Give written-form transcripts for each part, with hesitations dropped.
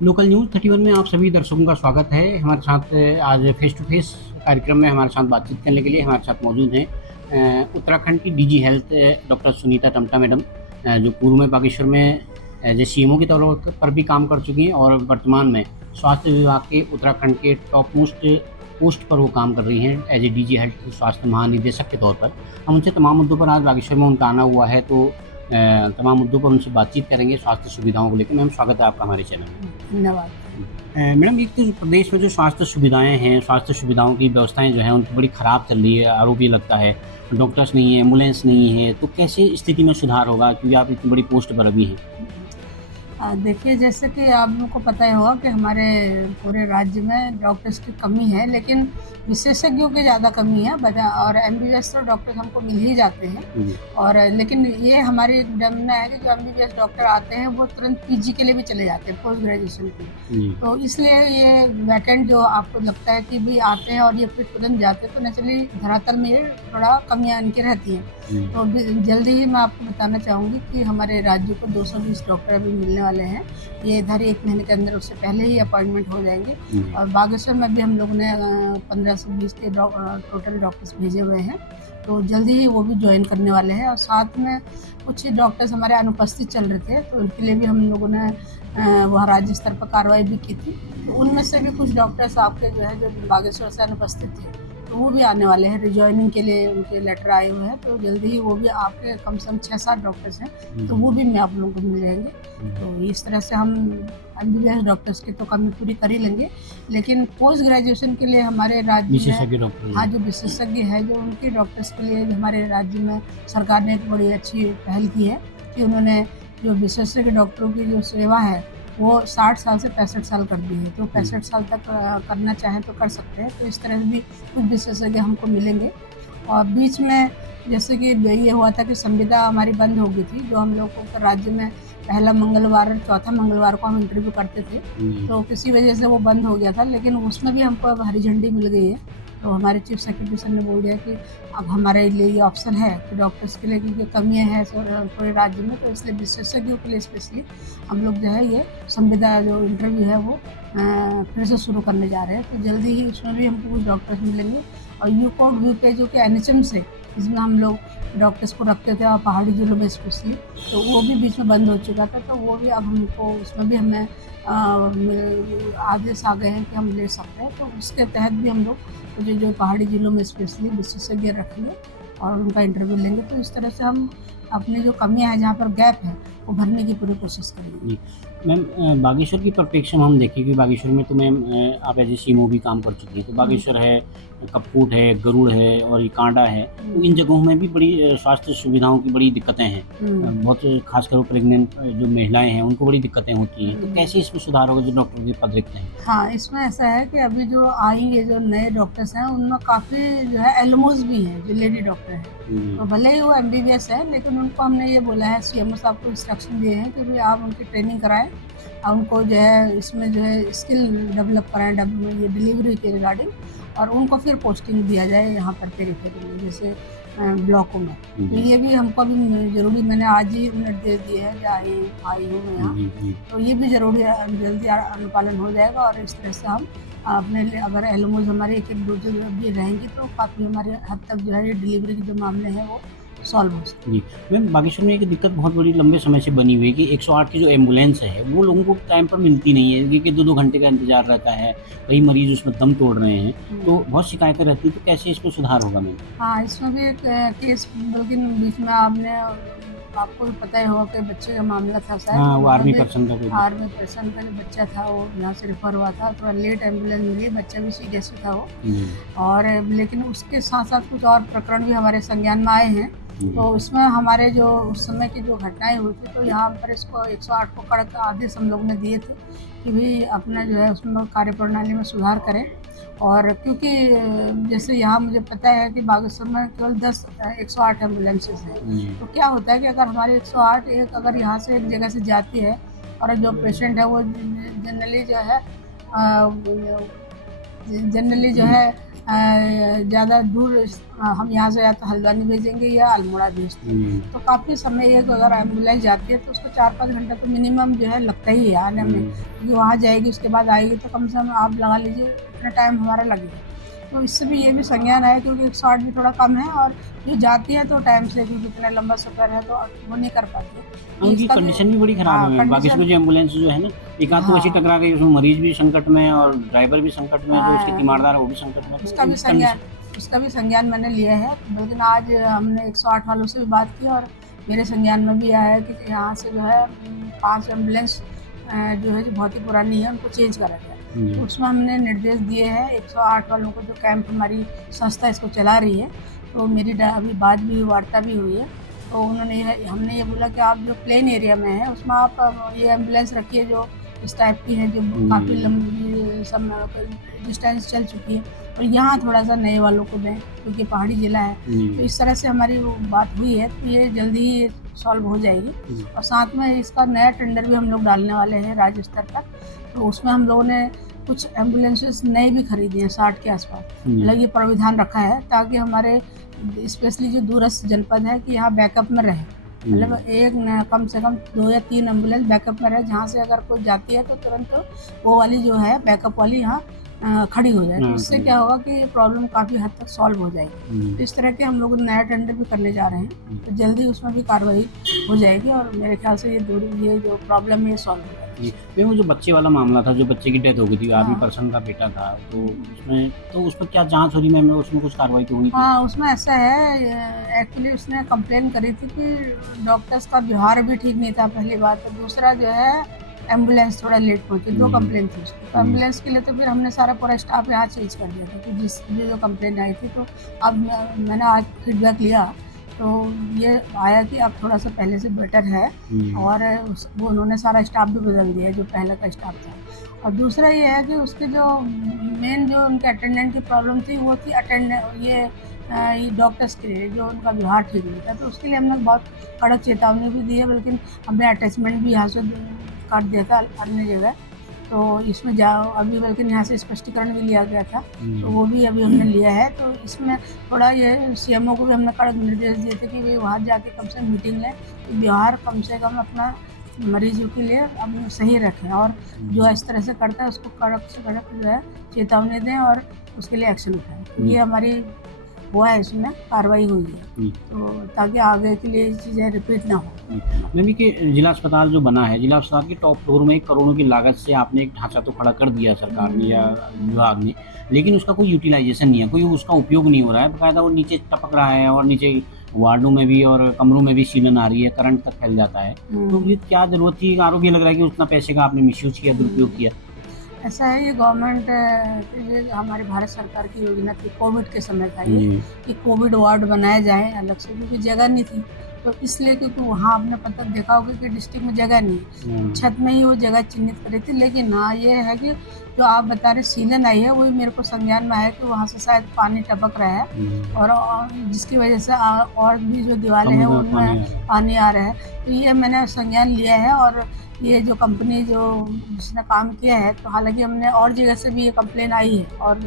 Local news 31 में आप सभी दर्शकों का स्वागत है। हमारे साथ आज फेस टू फेस कार्यक्रम में हमारे साथ बातचीत करने के लिए हमारे साथ मौजूद हैं उत्तराखंड की DG health doctor Sunita Tamta madam, जो पूर्व में बागेश्वर में एज ए सीएमओ के तौर पर भी काम कर चुकी हैं और वर्तमान में स्वास्थ्य विभाग के उत्तराखंड के टॉप मोस्ट पोस्ट पर वो काम कर रही हैं एज ए डीजी हेल्थ स्वास्थ्य महानिदेशक के तौर पर। हम उनसे तमाम मुद्दों पर आज बागेश्वर में उनका आना हुआ है, तो तमाम मुद्दों पर उनसे बातचीत करेंगे स्वास्थ्य सुविधाओं को लेकर। मैम, स्वागत है आपका हमारे चैनल में। धन्यवाद। मैडम, एक तो जो प्रदेश में जो स्वास्थ्य सुविधाएँ हैं, स्वास्थ्य सुविधाओं की व्यवस्थाएँ जो हैं, उनकी बड़ी ख़राब चल रही है, आरोप ये लगता है। डॉक्टर्स नहीं है, एम्बुलेंस नहीं है, तो कैसे स्थिति में सुधार होगा? क्योंकि आप इतनी बड़ी पोस्ट पर अभी हैं। देखिए, जैसे कि आप लोग को पता ही होगा कि हमारे पूरे राज्य में डॉक्टर्स की कमी है, लेकिन विशेषज्ञों की ज़्यादा कमी है। और एमबीबीएस तो डॉक्टर हमको मिल ही जाते हैं। जी, और लेकिन ये हमारी डमना है कि जो एमबीबीएस डॉक्टर आते हैं वो तुरंत पीजी के लिए भी चले जाते हैं, पोस्ट ग्रेजुएशन के लिए। जी, तो इसलिए ये वैकेंट जो आपको लगता है कि भी आते हैं और ये फिर तुरंत जाते हैं, तो नेचुरली धरातल में ये थोड़ा कमियाँ इनकी रहती हैं। जी, तो जल्दी ही मैं आपको बताना चाहूँगी कि हमारे राज्य को 220 डॉक्टर अभी मिलने वाले हैं। ये इधर ही 1 महीने के अंदर, उससे पहले ही अपॉइंटमेंट हो जाएंगे। जी, और बागेश्वर में भी हम लोग ने 15 से 20 के टोटल डॉक्टर्स भेजे हुए हैं। तो जल्दी ही वो भी ज्वाइन करने वाले हैं। और साथ में कुछ डॉक्टर्स हमारे अनुपस्थित चल रहे थे, तो उनके लिए भी हम लोगों ने वहाँ राज्य स्तर पर कार्रवाई भी की थी। तो उनमें से भी कुछ डॉक्टर्स आपके जो है, जो बागेश्वर से अनुपस्थित थे, तो वो भी आने वाले हैं। रिजॉइनिंग के लिए उनके लेटर आए हुए हैं, तो जल्दी ही वो भी आपके कम से कम 6-7 डॉक्टर्स हैं, तो वो भी मैं आप लोगों को मिल जाएँगे। तो इस तरह से हम एमबीबीएस डॉक्टर्स की तो कमी पूरी कर ही लेंगे, लेकिन पोस्ट ग्रेजुएशन के लिए हमारे राज्य में, विशेषज्ञ डॉक्टर। हाँ, जो विशेषज्ञ है, जो उनके डॉक्टर्स के लिए हमारे राज्य में सरकार ने एक बड़ी अच्छी पहल की है कि उन्होंने जो विशेषज्ञ डॉक्टरों की जो सेवा है, वो 60 साल से 65 साल कर दी है। तो 65 साल तक करना चाहें तो कर सकते हैं। तो इस तरह से भी कुछ विशेषज्ञ हमको मिलेंगे। और बीच में जैसे कि ये हुआ था कि संविदा हमारी बंद हो गई थी, जो हम लोगों को राज्य में पहला मंगलवार और चौथा मंगलवार को हम इंटरव्यू करते थे। जी, तो किसी वजह से वो बंद हो गया था, लेकिन उसमें भी हमको अब हरी झंडी मिल गई है। तो हमारे चीफ सेक्रेटरी सर ने बोल दिया कि अब हमारे लिए ये ऑप्शन है कि डॉक्टर्स के लिए, क्योंकि कमियाँ हैं पूरे राज्य में, तो इसलिए विशेषज्ञों के लिए स्पेशली हम लोग जो है ये संविदा जो इंटरव्यू है वो फिर से शुरू करने जा रहे हैं। तो जल्दी ही उसमें भी हमको कुछ डॉक्टर्स मिलेंगे। और यूकोड वीपे जो कि एनएचएम से, इसमें हम लोग डॉक्टर्स को रखते थे और पहाड़ी जिलों में स्पेशली, तो वो भी बीच में बंद हो चुका था। तो वो भी अब हमको उसमें भी हमें आदेश आ गए हैं कि हम ले सकते हैं। तो उसके तहत भी हम लोग जो पहाड़ी जिलों में स्पेशली विशेषज्ञ रखेंगे और उनका इंटरव्यू लेंगे। तो इस तरह से हम अपनी जो कमियाँ हैं, जहाँ पर गैप है, वो भरने की पूरी कोशिश करेंगे। जी। मैम, बागेश्वर की परिप्रेक्ष्य में हम देखें कि बागेश्वर में तो मैम आप एज ए सीएमओ भी काम कर चुकी हैं। तो हुँ, बागेश्वर है, कपकोट है, गरुड़ है और ये कांडा है। तो इन हुँ, जगहों में भी बड़ी स्वास्थ्य सुविधाओं की बड़ी दिक्कतें हैं। हुँ, बहुत खासकर प्रेग्नेंट जो महिलाएँ हैं, उनको बड़ी दिक्कतें होती हैं। तो हुँ। कैसे इसमें सुधार होगा जो डॉक्टरों के पद रिक्त हैं? हाँ, इसमें ऐसा है कि अभी जो आई ये जो नए डॉक्टर्स हैं, उनमें काफ़ी जो है एल्मोज़ भी हैं, जो लेडी डॉक्टर हैं। जी, तो भले ही वो एमबीबीएस है, लेकिन उनको हमने ये बोला है, सीएमओ साहब को इंस्ट्रक्शन दिए हैं कि भई आप उनकी ट्रेनिंग कराएँ और उनको जो है इसमें जो है स्किल डेवलप कराएँ, ये डिलीवरी के रिगार्डिंग, और उनको फिर पोस्टिंग दिया जाए यहाँ पर पेरीफेरी में, जैसे ब्लॉकों में। तो जी, ये भी हमको अभी ज़रूरी, मैंने आज ही निर्देश दिए हैं, आई आई हूँ मैं यहाँ। जी, जी। तो ये भी ज़रूरी है, जल्दी अनुपालन हो जाएगा। और इस तरह से हम अपने लिए, अगर एलओमोज़ हमारे एक-एक डोज़ भी रहेंगी, तो काफ़ी हमारे हद तक जो है ये डिलीवरी के जो मामले हैं वो सॉल्व हो सकते जी। मैम, बागेश्वर में एक दिक्कत बहुत बड़ी लंबे समय से बनी हुई है कि 108 की जो एम्बुलेंस है, वो लोगों को टाइम पर मिलती नहीं है, क्योंकि 2-2 घंटे का इंतज़ार रहता है। कई मरीज़ उसमें दम तोड़ रहे हैं, हैं। तो बहुत शिकायतें रहती हैं। तो कैसे इसको सुधार होगा मैम? हाँ, इसमें भी एक केस, लेकिन बीच में आपने, आपको भी पता ही होगा कि बच्चे का मामला था शायद, हाँ, वो वहाँ आर्मी भी पर्सन का कोई। आर्मी पर्सन का जो बच्चा था, वो यहाँ से रेफ़र हुआ था। थोड़ा लेट एम्बुलेंस मिली, बच्चा भी सीरियस ही था वो। जी, और लेकिन उसके साथ-साथ कुछ और प्रकरण भी हमारे संज्ञान में आए हैं। जी, तो इसमें हमारे जो उस समय की जो घटनाएँ हुई थी, तो यहाँ पर इसको 108 को कड़क आदेश हम लोग ने दिए थे कि भई अपना जो है उसमें कार्यप्रणाली में सुधार करें। और क्योंकि जैसे यहाँ मुझे पता है कि बागेश्वर में केवल 10 108 एम्बुलेंसेस हैं। जी, तो क्या होता है कि अगर हमारी 108 एक अगर यहाँ से एक जगह से जाती है, और जो पेशेंट है वो जनरली जो है जनरली जो है ज़्यादा दूर हम यहाँ से या तो हल्द्वानी भेजेंगे या अल्मोड़ा भेजते हैं। तो काफ़ी समय, एक अगर एम्बुलेंस जाती है तो उसको 4-5 घंटा तो मिनिमम जो है लगता ही है आने में, क्योंकि वहाँ जाएगी उसके बाद आएगी, तो कम से कम आप लगा लीजिए इतना टाइम हमारा लगेगा। तो इससे भी ये भी संज्ञान है, क्योंकि 108 भी थोड़ा कम है, और जो जाती है तो टाइम से, क्योंकि इतना लंबा सफ़र है तो वो नहीं कर पाती। तो उनकी इसका भी कंडीशन भी बड़ी खराब हाँ, है। बाकी कंडीशन जो एम्बुलेंस जो है ना, एक आध तो ऐसी हाँ, टकरा गई, उसमें मरीज भी संकट में है और ड्राइवर भी संकट में है, जो उसके हाँ, तीमारदार है वो भी संकट में है। तो उसका भी उनकी कंडीशन। संज्ञान उसका भी संज्ञान मैंने लिया है। लेकिन आज हमने 108 वालों से भी बात की, और मेरे संज्ञान में भी आया है कि यहाँ से जो है 5 एम्बुलेंस जो है जो बहुत ही पुरानी है, उनको चेंज करा गया। तो उसमें हमने निर्देश दिए हैं 108 वालों को, जो कैंप हमारी संस्था इसको चला रही है। तो मेरी अभी बात भी वार्ता भी हुई है। तो हमने ये बोला कि आप जो प्लेन एरिया में है उसमें आप ये एम्बुलेंस रखिए, जो इस टाइप की है, जो काफ़ी लंबी समय डिस्टेंस चल चुकी है, और यहाँ थोड़ा-सा नए वालों को दें, क्योंकि पहाड़ी ज़िला है। तो इस तरह से हमारी वो बात हुई है, तो ये जल्दी ही सॉल्व हो जाएगी। और साथ में इसका नया टेंडर भी हम लोग डालने वाले हैं राज्य स्तर पर। तो उसमें हम लोगों ने कुछ एम्बुलेंसेस नई भी खरीदी हैं 60 के आसपास। मतलब ये प्राविधान रखा है ताकि हमारे स्पेशली जो दूरस्थ जनपद है कि यहाँ बैकअप में रहे। मतलब एक न कम से कम 2 या 3 एम्बुलेंस बैकअप में रहे, जहाँ से अगर कोई जाती है तो तुरंत वो वाली जो है बैकअप वाली यहाँ खड़ी हो जाए। तो इससे क्या होगा कि ये प्रॉब्लम काफ़ी हद तक सॉल्व हो जाएगी। तो इस तरह के हम लोग नया टेंडर भी करने जा रहे हैं, तो जल्दी उसमें भी कार्रवाई हो जाएगी, और मेरे ख्याल से ये जो प्रॉब्लम है ये सॉल्व हो जाएगी। जी, नहीं वो जो बच्चे वाला मामला था, जो बच्चे की डेथ हो गई थी, आर्मी हाँ। पर्सन का बेटा था, तो उसमें क्या जाँच हो रही मैम? उसमें कुछ कार्रवाई तो हुई थी? हाँ, उसमें ऐसा है, एक्चुअली उसने कंप्लेन करी थी कि डॉक्टर्स का व्यवहार भी ठीक नहीं था, पहली बात। और दूसरा जो है एम्बुलेंस थोड़ा लेट पहुँची, 2 कंप्लेन थी उसकी। तो एम्बुलेंस के लिए तो फिर हमने सारा पूरा स्टाफ यहाँ चेंज कर दिया था, कि जो कंप्लेन आई थी। तो अब मैंने आज फीडबैक लिया, तो ये आया कि अब थोड़ा-सा पहले से बेटर है, और वो उन्होंने सारा स्टाफ भी बदल दिया है, जो पहले का स्टाफ था। और दूसरा ये है कि उसके जो मेन जो उनके अटेंडेंट की प्रॉब्लम थी, वो थी ये डॉक्टर्स के लिए, जो उनका व्यवहार ठीक नहीं था। तो उसके लिए हमने बहुत कड़क चेतावनी भी दी है, बल्कि हमने अटैचमेंट भी यहाँ से काट दिया था अन्य जगह। तो इसमें जाओ अभी, बल्कि यहाँ से स्पष्टीकरण भी लिया गया था, तो वो भी अभी हमने लिया है। तो इसमें थोड़ा ये सीएमओ को भी हमने कड़क निर्देश दिए थे कि वे वहाँ जाके कम से कम मीटिंग लें, व्यवहार कम से कम अपना मरीजों के लिए अब सही रखें, और जो इस तरह से करता है उसको कड़क से कड़क जो है चेतावनी दें, और उसके लिए एक्शन उठाएं। तो ये हमारी हुआ है, इसमें कार्रवाई हुई है, तो ताकि आगे के लिए ये चीज़ें रिपीट ना हो। मैम कि जिला अस्पताल जो बना है, जिला अस्पताल की टॉप फ्लोर में 1 करोड़ों की लागत से आपने एक ढांचा तो खड़ा कर दिया सरकार ने या विभाग ने, लेकिन उसका कोई यूटिलाइज़ेशन नहीं है, कोई उसका उपयोग नहीं हो रहा है। बाकायदा वो नीचे टपक रहा है, और नीचे वार्डों में भी और कमरों में भी सीलन आ रही है, करंट तक फैल जाता है। तो ये क्या ज़रूरत थी? आरोप ये लग रहा है कि उतना पैसे का आपने मिसयूज़ किया, दुरुपयोग किया। ऐसा है, ये गवर्नमेंट ये हमारी भारत सरकार की योजना थी, कोविड के समय था ये, कि कोविड वार्ड बनाया जाए अलग से, क्योंकि जगह नहीं थी। तो इसलिए, क्योंकि वहाँ आपने पता देखा होगा कि डिस्ट्रिक्ट में जगह नहीं है, छत में ही वो जगह चिन्हित करी थी। लेकिन हाँ, ये है कि जो आप बता रहे सीलन आई है, वही मेरे को संज्ञान में आया कि वहाँ से शायद पानी टपक रहा है, और जिसकी वजह से और भी जो दीवारें हैं उनमें पानी आ रहा है। तो ये मैंने संज्ञान लिया है, और ये जो कंपनी जिसने काम किया है, तो हालांकि हमने और जगह से भी ये कंप्लेन आई है, और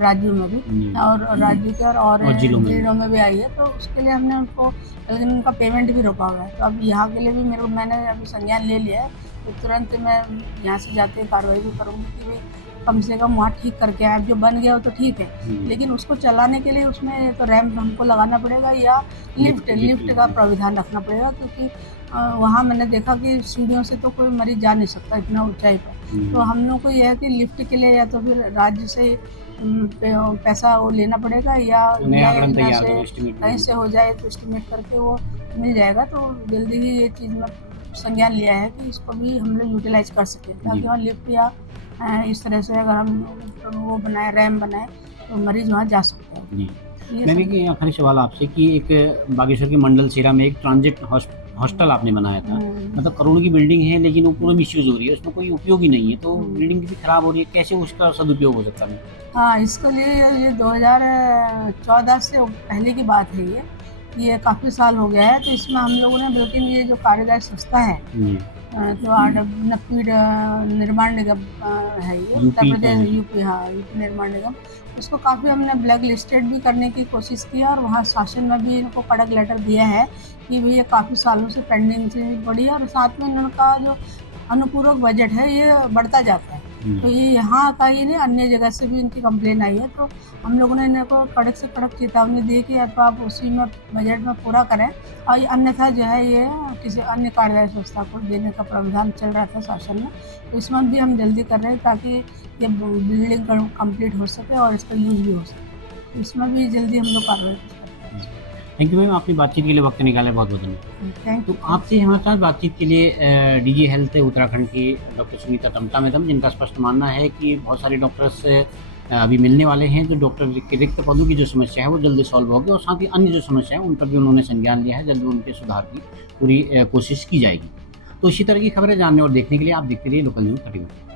राज्यों में भी, और राज्यों के और जिलों में भी आई है। तो उसके लिए हमने उनको, लेकिन उनका पेमेंट भी रोका हुआ है। तो अब यहाँ के लिए भी मैंने अभी संज्ञान ले लिया है, तो तुरंत मैं यहाँ से जाते कार्रवाई भी करूँगी कि भाई कम से कम वहाँ ठीक करके आए। जो बन गया हो तो ठीक है, लेकिन उसको चलाने के लिए उसमें तो रैंप हमको लगाना पड़ेगा, या लिफ्ट का प्राविधान रखना पड़ेगा, क्योंकि वहाँ मैंने देखा कि सीढ़ियों से तो कोई मरीज जा नहीं सकता इतना ऊंचाई पर। तो हम लोग को यह है कि लिफ्ट के लिए या तो फिर राज्य से पैसा वो लेना पड़ेगा, या कहीं से हो जाए तो एस्टिमेट करके वो मिल जाएगा। तो जल्दी ही ये चीज़ में संज्ञान लिया है कि इसको भी हम लोग यूटिलाइज कर सकें, ताकि वहाँ लिफ्ट या इस तरह से अगर हम वो बनाए, रैम बनाए, तो मरीज वहाँ जा सकते हैं। जी, मैंने कि आखिरी सवाल आपसे कि एक बागेश्वर के मंडल सेरा में एक ट्रांजिट हॉस्टल आपने बनाया था, मतलब करोड़ों की बिल्डिंग है, लेकिन वो पूरा मिसयूज हो रही है, उसमें कोई उपयोग ही नहीं है, तो बिल्डिंग भी खराब हो रही है, कैसे उसका सदुपयोग हो सकता है? हाँ, इसके लिए ये 2014 से पहले की बात है ये। ये काफ़ी साल हो गया है, तो इसमें हम लोगों ने लेकिन ये जो कार्यदायी संस्था है जी। जो नपीड निर्माण निगम है ये उत्तर यूपी प्रदेश यूपी, हाँ यूपी निर्माण निगम, उसको काफ़ी हमने ब्लैक लिस्टेड भी करने की कोशिश की और वहाँ शासन में भी इनको कड़क लेटर दिया है कि भई ये काफ़ी सालों से पेंडिंग से पड़ी है और साथ में इनका जो अनुपूरक बजट है ये बढ़ता जाता है। तो ये यहाँ का ही नहीं, अन्य जगह से भी इनकी कंप्लेन आई है, तो हम लोगों ने इनको कड़क से कड़क चेतावनी दी है कि या तो आप उसी में बजट में पूरा करें और ये अन्यथा जो है ये किसी अन्य कार्यदायी संस्था को देने का प्रावधान चल रहा था शासन में, तो इसमें भी हम जल्दी कर रहे हैं ताकि ये बिल्डिंग कंप्लीट हो सके और इसका यूज़ भी हो सके। तो इसमें भी जल्दी हम लोग कार्रवाई करते हैं। थैंक यू मैम, आपने बातचीत के लिए वक्त निकाला, बहुत बहुत धन्यवाद। थैंक तो यू। आपसे हमारे साथ बातचीत के लिए डीजी हेल्थ उत्तराखंड की डॉक्टर सुनीता टम्टा मैडम, जिनका स्पष्ट मानना है कि बहुत सारे डॉक्टर्स अभी मिलने वाले हैं, तो डॉक्टर के रिक्त पदों की जो समस्या है वो जल्दी सॉल्व होगी और साथ ही अन्य जो समस्या है उन पर भी उन्होंने संज्ञान लिया है, जल्दी उनके सुधार की पूरी कोशिश की जाएगी। तो इसी तरह की खबरें जानने और देखने के लिए आप देखते रहिए लोकल न्यूज़ 31।